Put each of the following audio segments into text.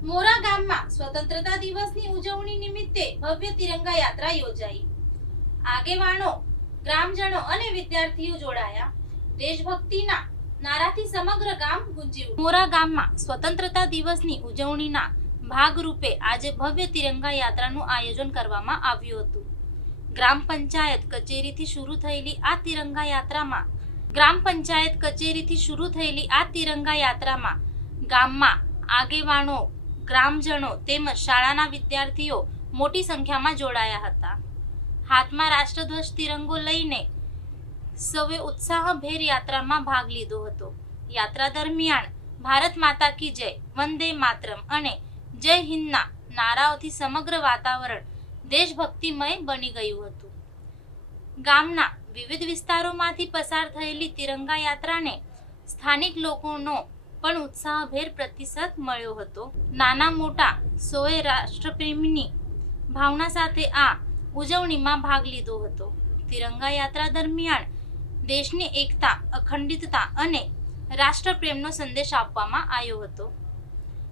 મોરા ગામમાં સ્વતંત્રતા દિવસની ઉજવણી નિમિત્તે ભવ્ય તિરંગા યાત્રા યોજાઈ। આગેવાનો, ગ્રામજનો અને વિદ્યાર્થીઓ જોડાયા। દેશભક્તિના નારાથી સમગ્ર ગામ ગુંજી ઉઠ્યું। મોરા ગામમાં સ્વતંત્રતા દિવસની ઉજવણીના ભાગરૂપે આજે ભવ્ય તિરંગા યાત્રાનું આયોજન કરવામાં આવ્યું હતું। ગ્રામ પંચાયત કચેરીથી શરૂ થયેલી આ તિરંગા યાત્રામાં ગામમાં આગેવાનો, ગ્રામજનો તેમજ શાળાના વિદ્યાર્થીઓ મોટી સંખ્યામાં જોડાયા હતા। હાથમાં રાષ્ટ્રધ્વજ તિરંગો લઈને સૌએ ઉત્સાહભેર યાત્રામાં ભાગ લીધો હતો। યાત્રા દરમિયાન ભારત માતા કી જય, વંદે માતરમ અને જય હિન્દના નારાઓથી સમગ્ર વાતાવરણ દેશભક્તિમય બની ગયું હતું। ગામના વિવિધ વિસ્તારોમાંથી પસાર થયેલી તિરંગા યાત્રાને સ્થાનિક લોકોનો પણ ઉત્સાહભેર પ્રતિસાદ મળ્યો હતો। નાના મોટા સૌએ રાષ્ટ્રપ્રેમની ભાવના સાથે આ ઉજવણીમાં ભાગ લીધો હતો। તિરંગા યાત્રા દરમિયાન દેશની એકતા, અખંડિતતા અને રાષ્ટ્રપ્રેમનો સંદેશ આપવામાં આવ્યો હતો।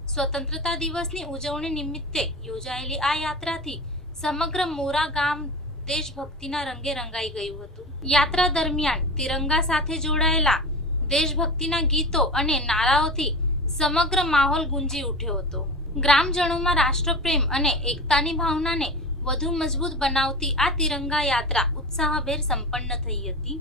સ્વતંત્રતા દિવસની ઉજવણી નિમિત્તે યોજાયેલી આ યાત્રાથી સમગ્ર મોરા ગામ દેશભક્તિના રંગે રંગાઈ ગયું હતું। યાત્રા દરમિયાન તિરંગા સાથે જોડાયેલા દેશભક્તિના ગીતો અને નારાઓથી સમગ્ર માહોલ ગુંજી ઉઠ્યો હતો। ગ્રામજનોમાં રાષ્ટ્રપ્રેમ અને એકતાની ભાવનાને વધુ મજબૂત બનાવતી આ તિરંગા યાત્રા ઉત્સાહભેર સંપન્ન થઈ હતી।